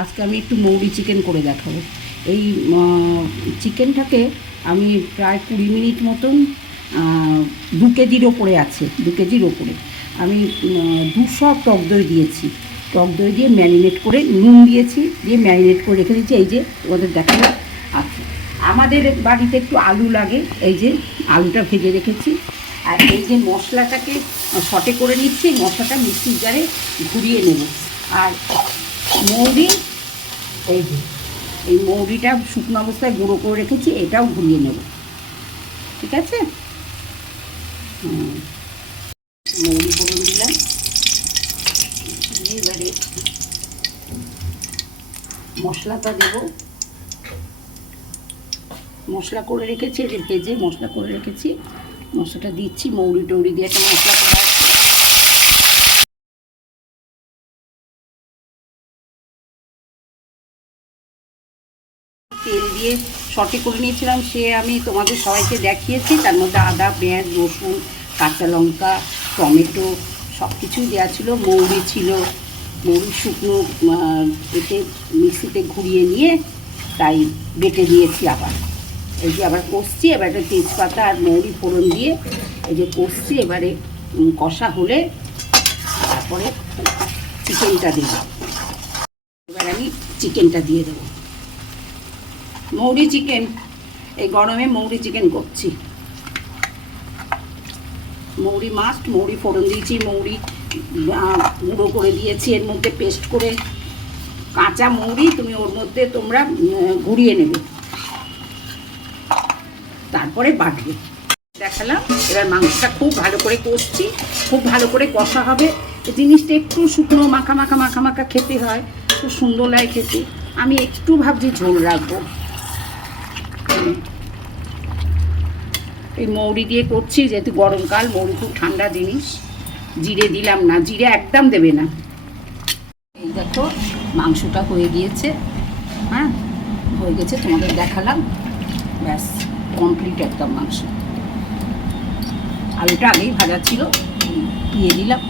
আজকে আমি একটু মৌরি চিকেন করে দেখাবো। এই চিকেনটাকে আমি প্রায় 20 মিনিট মতন 2 কেজির ওপরে আছে, 2 কেজির ওপরে আমি 200 টক দই দিয়েছি। টক দই দিয়ে ম্যারিনেট করে নুন দিয়েছি, দিয়ে ম্যারিনেট করে রেখে দিয়েছি। এই যে ওদের দেখানো আছে। আমাদের বাড়িতে একটু আলু লাগে, এই যে আলুটা ভেজে রেখেছি। আর এই যে মশলাটাকে সটে করে নিচ্ছি, মশলাটা মিক্সির জারে ঘুরিয়ে নেব। আর মৌরি, এই যে এই মৌরিটা শুকনো অবস্থায় গুঁড়ো করে রেখেছি, এটাও ঘুরিয়ে নেব। ঠিক আছে, মৌরি ফোড়ন দিলাম। এবারে মশলাটা দেব। মশলা করে রেখেছি, যে ভেজে মশলা করে রেখেছি, মশলাটা দিচ্ছি। মৌরি টৌরি দিয়ে একটা মশলা করা আছে। তেল দিয়ে সটে করে নিয়েছিলাম, সে আমি তোমাদের সবাইকে দেখিয়েছি। তার মধ্যে আদা, পেঁয়াজ, রসুন, কাঁচা লঙ্কা, টমেটো সব কিছুই দেওয়া ছিল। মৌরি ছিল, মৌরি শুকনো এতে মিক্সিতে ঘুরিয়ে নিয়ে তাই বেটে দিয়েছি। আবার এই যে আবার কষছি। এবার একটা তেজপাতা আর মৌরি ফোড়ন দিয়ে এই যে কষছি। এবারে কষা হলে তারপরে চিকেনটা দেব। এবার আমি চিকেনটা দিয়ে দেবো। মৌরি চিকেন, এই গরমে মৌরি চিকেন করছি। মৌরি মাস্ট, মৌরি ফোড়ন দিয়েছি, মৌরি গুঁড়ো করে দিয়েছি এর মধ্যে পেস্ট করে। কাঁচা মৌরি তুমি ওর মধ্যে তোমরা ঘুরিয়ে নেবে, তারপরে বাটবে। দেখালাম। এবার মাংসটা খুব ভালো করে কষছি, খুব ভালো করে কষা হবে। এই জিনিসটা একটু শুকনো মাখা মাখা মাখা মাখা খেতে হয়, খুব সুন্দর লাগে খেতে। আমি একটু ভাবছি ঝোল রাখবো। এই মৌরি দিয়ে করছি, যেহেতু গরমকাল, মৌরি খুব ঠান্ডা জিনিস। জিরে দিলাম না, জিরে একদম দেবে না। এই দেখো মাংসটা হয়ে গিয়েছে। হ্যাঁ, হয়ে গেছে, তোমাদের দেখালাম। ব্যাস কমপ্লিট একদম মাংস। আলুটা আগেই ভাজা ছিল, দিয়ে দিলাম।